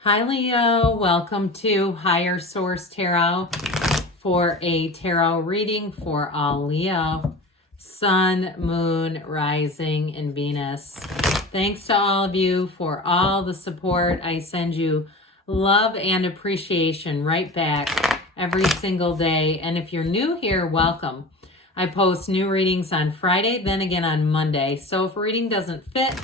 Hi Leo, welcome to Higher Source Tarot for a tarot reading for all Leo, Sun, Moon, Rising, and Venus. Thanks to all of you for all the support. I send you love and appreciation right back every single day. And if you're new here, welcome. I post new readings on Friday, then again on Monday. So if a reading doesn't fit,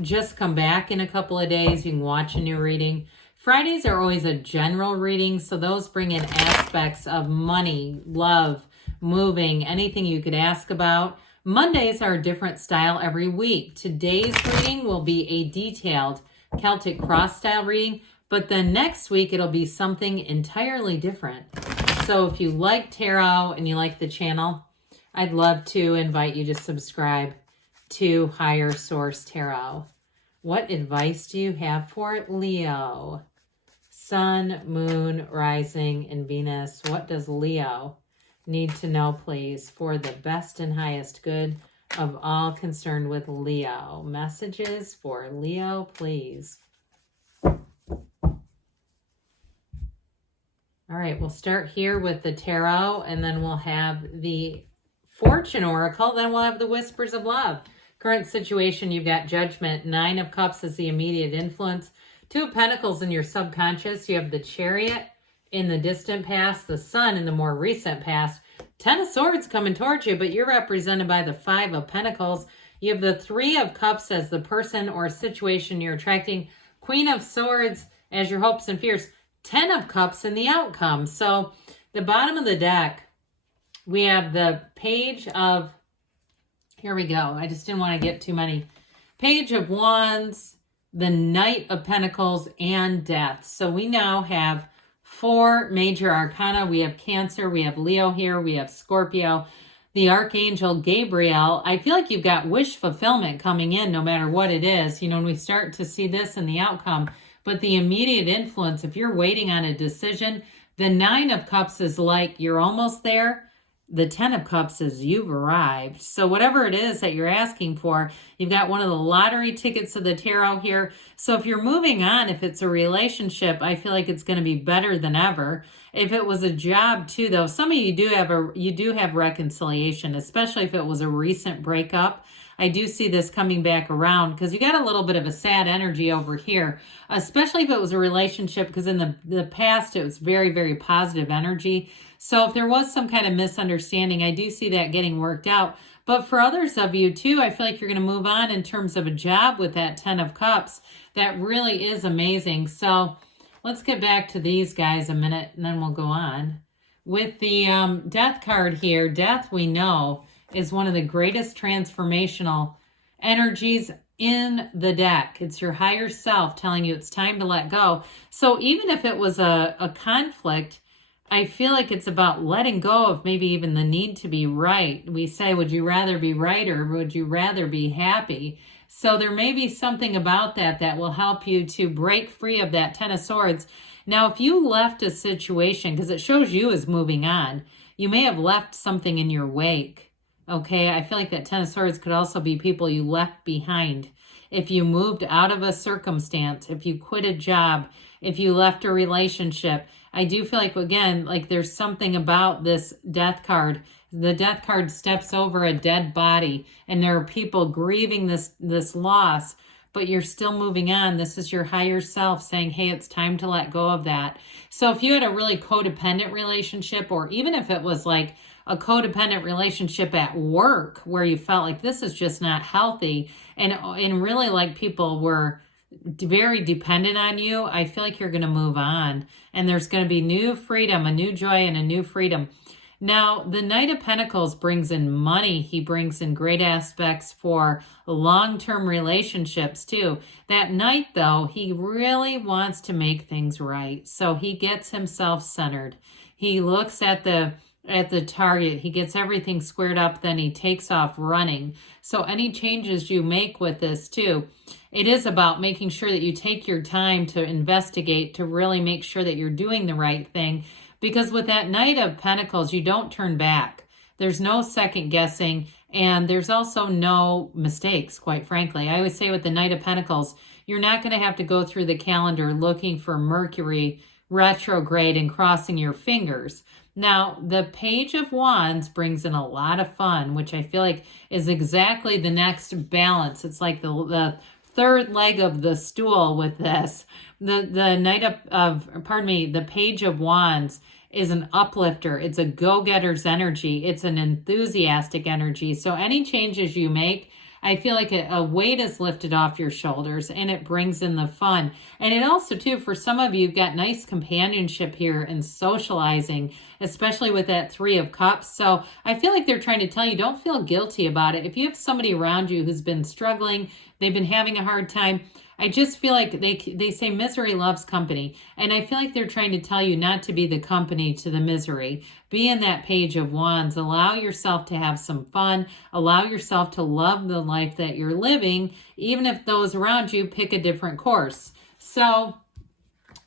just come back in a couple of days. You can watch a new reading. Fridays are always a general reading, so those bring in aspects of money, love, moving, anything you could ask about. Mondays are a different style every week. Today's reading will be a detailed Celtic cross style reading, but then next week it'll be something entirely different. So if you like tarot and you like the channel, I'd love to invite you to subscribe to Higher Source Tarot. What advice do you have for Leo? Sun, Moon, Rising, and Venus. What does Leo need to know, please, for the best and highest good of all concerned with Leo? Messages for Leo, please. All right, we'll start here with the tarot, and then we'll have the Fortune Oracle. Then we'll have the Whispers of Love. Current situation, you've got Judgment. 9 of Cups is the immediate influence. 2 of Pentacles in your subconscious. You have the Chariot in the distant past, the Sun in the more recent past. 10 of Swords coming towards you, but you're represented by the 5 of Pentacles. You have the 3 of Cups as the person or situation you're attracting. Queen of Swords as your hopes and fears. 10 of Cups in the outcome. So the bottom of the deck, we have the Page of, here we go. I just didn't want to get too many. Page of Wands, the Knight of Pentacles, and Death. So we now have 4 major arcana. We have Cancer, we have Leo here, we have Scorpio, the Archangel Gabriel. I feel like you've got wish fulfillment coming in no matter what it is. You know, when we start to see this in the outcome, but the immediate influence, if you're waiting on a decision, the 9 of Cups is like you're almost there. The 10 of Cups is you've arrived. So whatever it is that you're asking for, you've got one of the lottery tickets of the tarot here. So if you're moving on, if it's a relationship, I feel like it's going to be better than ever. If it was a job too, though, some of you do have reconciliation, especially if it was a recent breakup. I do see this coming back around because you got a little bit of a sad energy over here, especially if it was a relationship, because in the past it was very, very positive energy. So if there was some kind of misunderstanding, I do see that getting worked out. But for others of you too, I feel like you're going to move on in terms of a job with that 10 of Cups. That really is amazing. So let's get back to these guys a minute and then we'll go on. With the Death card here, Death we know is one of the greatest transformational energies in the deck. It's your higher self telling you it's time to let go. So even if it was a conflict, I feel like it's about letting go of maybe even the need to be right. We say, would you rather be right or would you rather be happy? So there may be something about that will help you to break free of that 10 of Swords. Now, if you left a situation, because it shows you as moving on, you may have left something in your wake. Okay, I feel like that 10 of Swords could also be people you left behind. If you moved out of a circumstance, if you quit a job, if you left a relationship, I do feel like, again, like there's something about this Death card. The Death card steps over a dead body, and there are people grieving this loss, but you're still moving on. This is your higher self saying, hey, it's time to let go of that. So if you had a really codependent relationship, or even if it was like a codependent relationship at work where you felt like this is just not healthy, and really like people were very dependent on you, I feel like you're going to move on, and there's going to be new freedom, a new joy, and a new freedom. Now, the Knight of Pentacles brings in money. He brings in great aspects for long-term relationships too. That Knight, though, he really wants to make things right. So he gets himself centered. He looks at the target. He gets everything squared up, then he takes off running. So any changes you make with this too, it is about making sure that you take your time to investigate, to really make sure that you're doing the right thing. Because with that Knight of Pentacles, you don't turn back. There's no second guessing, and there's also no mistakes, quite frankly. I always say with the Knight of Pentacles, you're not going to have to go through the calendar looking for Mercury retrograde and crossing your fingers. Now, the Page of Wands brings in a lot of fun, which I feel like is exactly the next balance. It's like the third leg of the stool with this. The Knight the Page of Wands is an uplifter. It's a go-getter's energy. It's an enthusiastic energy. So any changes you make, I feel like a weight is lifted off your shoulders and it brings in the fun. And it also, too, for some of you, you've got nice companionship here and socializing, especially with that Three of Cups. So I feel like they're trying to tell you, don't feel guilty about it. If you have somebody around you who's been struggling, they've been having a hard time, I just feel like they say misery loves company. And I feel like they're trying to tell you not to be the company to the misery. Be in that Page of Wands. Allow yourself to have some fun. Allow yourself to love the life that you're living, even if those around you pick a different course. So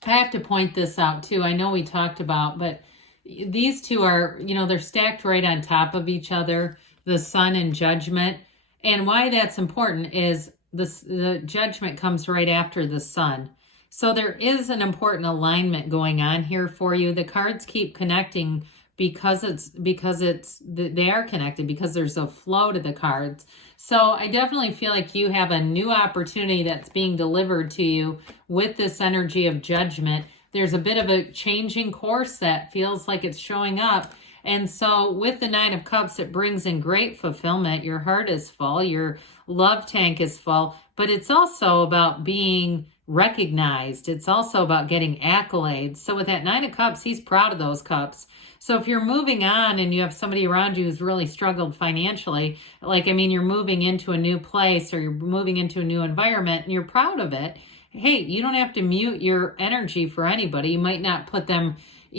I have to point this out too. I know we talked about, but these two are, they're stacked right on top of each other, the Sun and Judgment. And why that's important is the Judgment comes right after the Sun. So there is an important alignment going on here for you. The cards keep connecting because they are connected, because there's a flow to the cards. So I definitely feel like you have a new opportunity that's being delivered to you with this energy of Judgment. There's a bit of a changing course that feels like it's showing up. And so with the Nine of Cups, it brings in great fulfillment. Your heart is full. Your love tank is full. But it's also about being recognized. It's also about getting accolades. So with that Nine of Cups, he's proud of those cups. So if you're moving on and you have somebody around you who's really struggled financially, you're moving into a new place or you're moving into a new environment and you're proud of it, hey, you don't have to mute your energy for anybody. You might not put them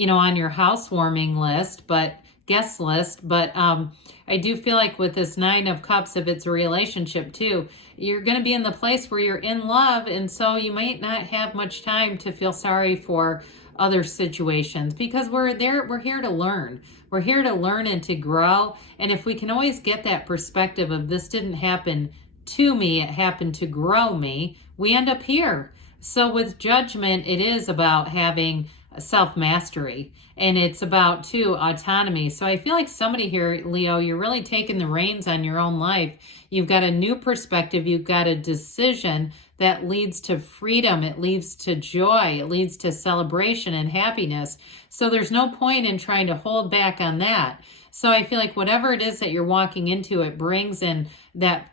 on your housewarming list, guest list. But I do feel like with this Nine of Cups, if it's a relationship too, you're going to be in the place where you're in love. And so you might not have much time to feel sorry for other situations, because we're here to learn. We're here to learn and to grow. And if we can always get that perspective of this didn't happen to me, it happened to grow me, we end up here. So with Judgment, it is about having self-mastery, and it's about too autonomy. So I feel like somebody here, Leo, you're really taking the reins on your own life. You've got a new perspective. You've got a decision that leads to freedom. It leads to joy. It leads to celebration and happiness. So there's no point in trying to hold back on that. So I feel like whatever it is that you're walking into, it brings in that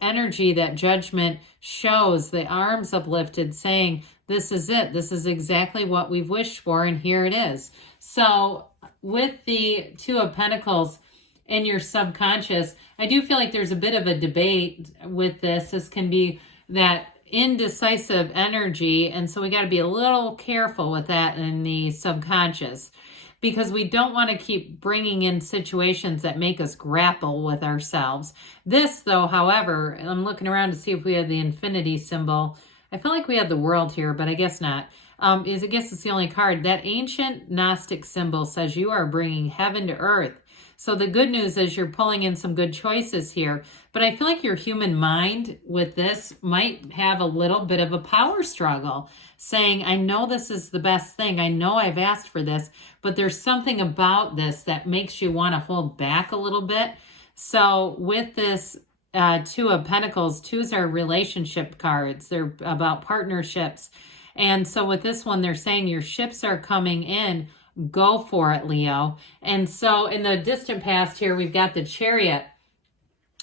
energy, that Judgment shows, the arms uplifted, saying, this is it. This is exactly what we've wished for, and here it is. So with the Two of Pentacles in your subconscious, I do feel like there's a bit of a debate with this. This can be that indecisive energy, and so we got to be a little careful with that in the subconscious, because we don't want to keep bringing in situations that make us grapple with ourselves. This, though, however, I'm looking around to see if we have the infinity symbol. I feel like we have the world here, but I guess not. I guess it's the only card. That ancient Gnostic symbol says you are bringing heaven to earth. So the good news is you're pulling in some good choices here. But I feel like your human mind with this might have a little bit of a power struggle, saying, I know this is the best thing. I know I've asked for this, but there's something about this that makes you want to hold back a little bit. So with this Two of Pentacles, twos are relationship cards. They're about partnerships. And so with this one, they're saying your ships are coming in. Go for it, Leo. And so in the distant past here, we've got the Chariot.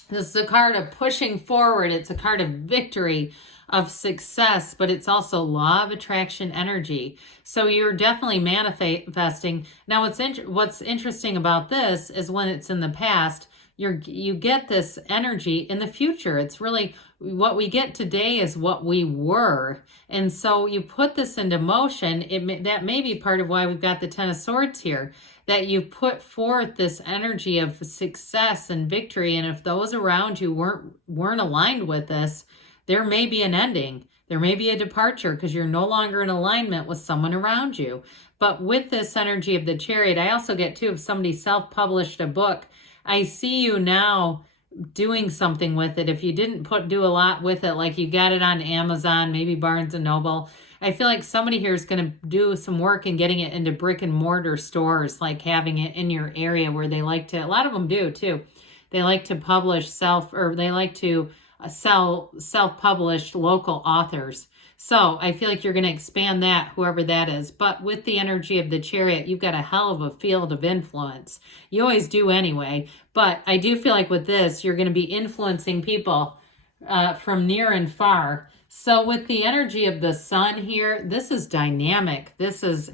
This is a card of pushing forward. It's a card of victory, of success, but it's also law of attraction energy. So you're definitely manifesting. Now, what's interesting about this is when it's in the past, you get this energy in the future. It's really what we get today is what we were. And so you put this into motion. That may be part of why we've got the Ten of Swords here, that you put forth this energy of success and victory. And if those around you weren't aligned with this, there may be an ending. There may be a departure because you're no longer in alignment with someone around you. But with this energy of the Chariot, I also get too, if somebody self-published a book, I see you now doing something with it. If you didn't do a lot with it, like you got it on Amazon, maybe Barnes and Noble, I feel like somebody here is going to do some work in getting it into brick and mortar stores, like having it in your area where they like to, a lot of them do too. They like to publish they like to sell self-published local authors. So I feel like you're going to expand that, whoever that is. But with the energy of the Chariot, you've got a hell of a field of influence. You always do anyway. But I do feel like with this, you're going to be influencing people from near and far. So with the energy of the Sun here, this is dynamic. This is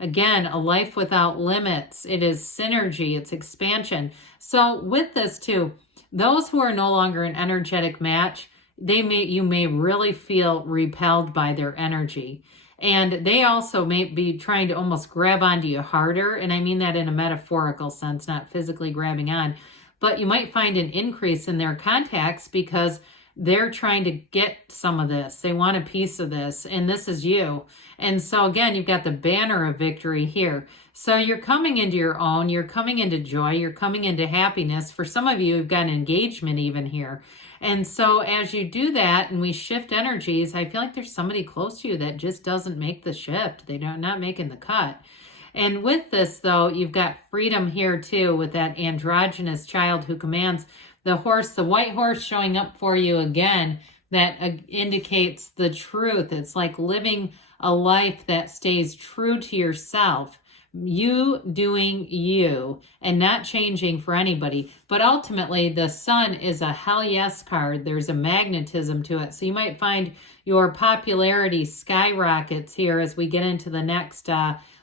again, a life without limits. It is synergy. It's expansion. So with this too, those who are no longer an energetic match, you may really feel repelled by their energy. And they also may be trying to almost grab onto you harder. And I mean that in a metaphorical sense, not physically grabbing on. But you might find an increase in their contacts because they're trying to get some of this. They want a piece of this. And this is you. And so again, you've got the banner of victory here. So you're coming into your own. You're coming into joy. You're coming into happiness. For some of you, you've got an engagement even here. And so as you do that and we shift energies, I feel like there's somebody close to you that just doesn't make the shift. They're not making the cut. And with this, though, you've got freedom here, too, with that androgynous child who commands the horse, the white horse showing up for you again. That indicates the truth. It's like living a life that stays true to yourself. You doing you and not changing for anybody. But ultimately, the Sun is a hell yes card. There's a magnetism to it. So you might find your popularity skyrockets here as we get into the next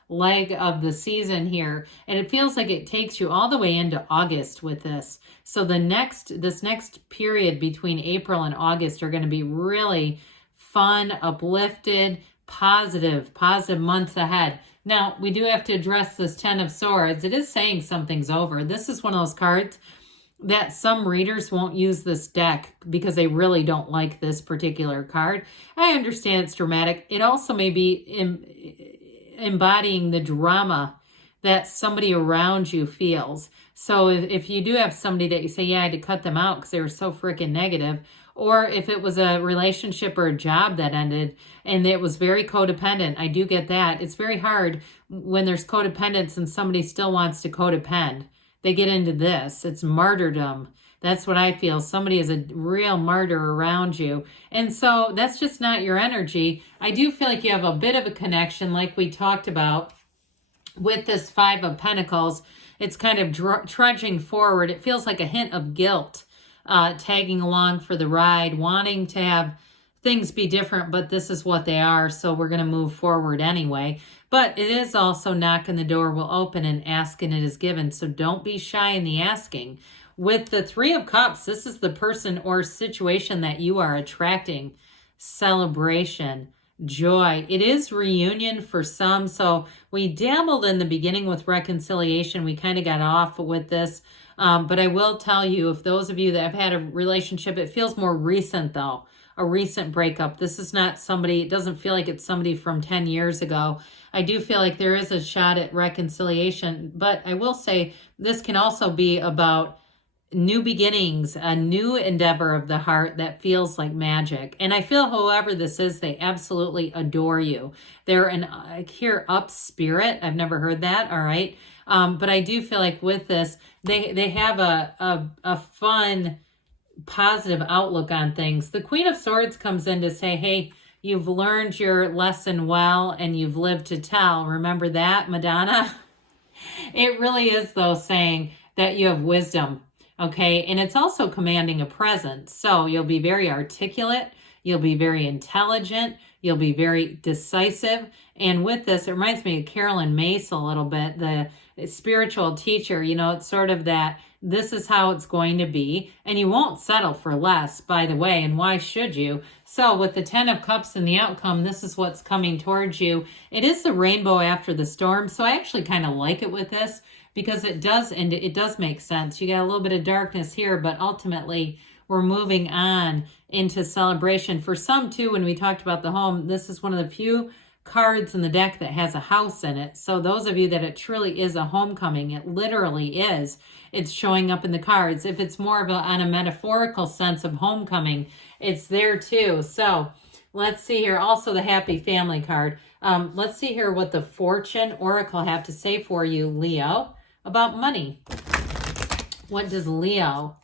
leg of the season here. And it feels like it takes you all the way into August with this. So this next period between April and August are going to be really fun, uplifted, positive months ahead. Now, we do have to address this Ten of Swords. It is saying something's over. This is one of those cards that some readers won't use this deck because they really don't like this particular card. I understand it's dramatic. It also may be embodying the drama that somebody around you feels. So if you do have somebody that you say, yeah, I had to cut them out because they were so freaking negative, or if it was a relationship or a job that ended and it was very codependent, I do get that. It's very hard when there's codependence and somebody still wants to codepend. They get into this. It's martyrdom. That's what I feel. Somebody is a real martyr around you. And so that's just not your energy. I do feel like you have a bit of a connection like we talked about with this Five of Pentacles. It's kind of trudging forward. It feels like a hint of guilt. Tagging along for the ride, wanting to have things be different, but this is what they are, so we're going to move forward anyway. But it is also knocking the door will open and asking it is given, so don't be shy in the asking. With the Three of Cups, this is the person or situation that you are attracting. Celebration, joy. It is reunion for some, so we dabbled in the beginning with reconciliation. We kind of got off with this. But I will tell you, if those of you that have had a relationship, it feels more recent though, a recent breakup. This is not somebody, it doesn't feel like it's somebody from 10 years ago. I do feel like there is a shot at reconciliation, but I will say this can also be about new beginnings, a new endeavor of the heart that feels like magic. And I feel whoever this is, they absolutely adore you. They're I hear up spirit. I've never heard that. All right. But I do feel like with this, they have a fun, positive outlook on things. The Queen of Swords comes in to say, hey, you've learned your lesson well and you've lived to tell. Remember that, Madonna? It really is, though, saying that you have wisdom, okay? And it's also commanding a presence. So you'll be very articulate. You'll be very intelligent. You'll be very decisive. And with this, it reminds me of Carolyn Mace a little bit, the spiritual teacher. You know, it's sort of that this is how it's going to be. And you won't settle for less, by the way. And why should you? So with the Ten of Cups and the outcome, this is what's coming towards you. It is the rainbow after the storm. So I actually kind of like it with this because it does make sense. You got a little bit of darkness here, but ultimately we're moving on into celebration. For some too, when we talked about the home, this is one of the few cards in the deck that has a house in it. So those of you that it truly is a homecoming, it literally is. It's showing up in the cards. If it's more of on a metaphorical sense of homecoming, it's there too. So let's see here. Also the happy family card. Let's see here what the Fortune Oracle have to say for you, Leo, about money. What does Leo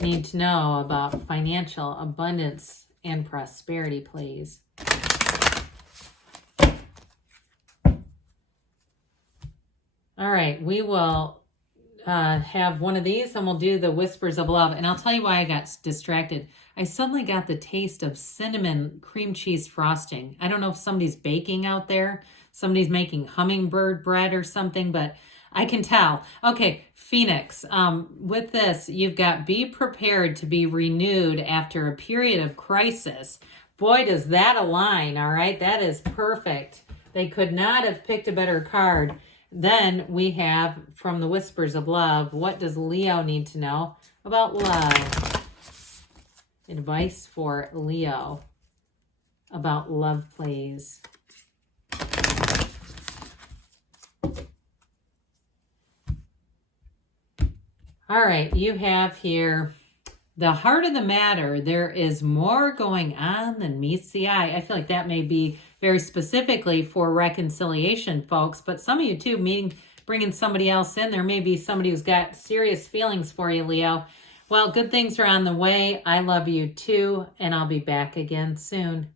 need to know about financial abundance and prosperity, please? All right, we will have one of these and we'll do the Whispers of Love. And I'll tell you why I got distracted. I suddenly got the taste of cinnamon cream cheese frosting. I don't know if somebody's baking out there. Somebody's making hummingbird bread or something, but I can tell. Okay, Phoenix. With this, you've got be prepared to be renewed after a period of crisis. Boy, does that align, all right? That is perfect. They could not have picked a better card. Then we have from the Whispers of Love, what does Leo need to know about love? Advice for Leo about love, please. All right, you have here the heart of the matter. There is more going on than meets the eye. I feel like that may be very specifically for reconciliation, folks, but some of you too, bringing somebody else in. There may be somebody who's got serious feelings for you, Leo. Well, good things are on the way. I love you too, and I'll be back again soon.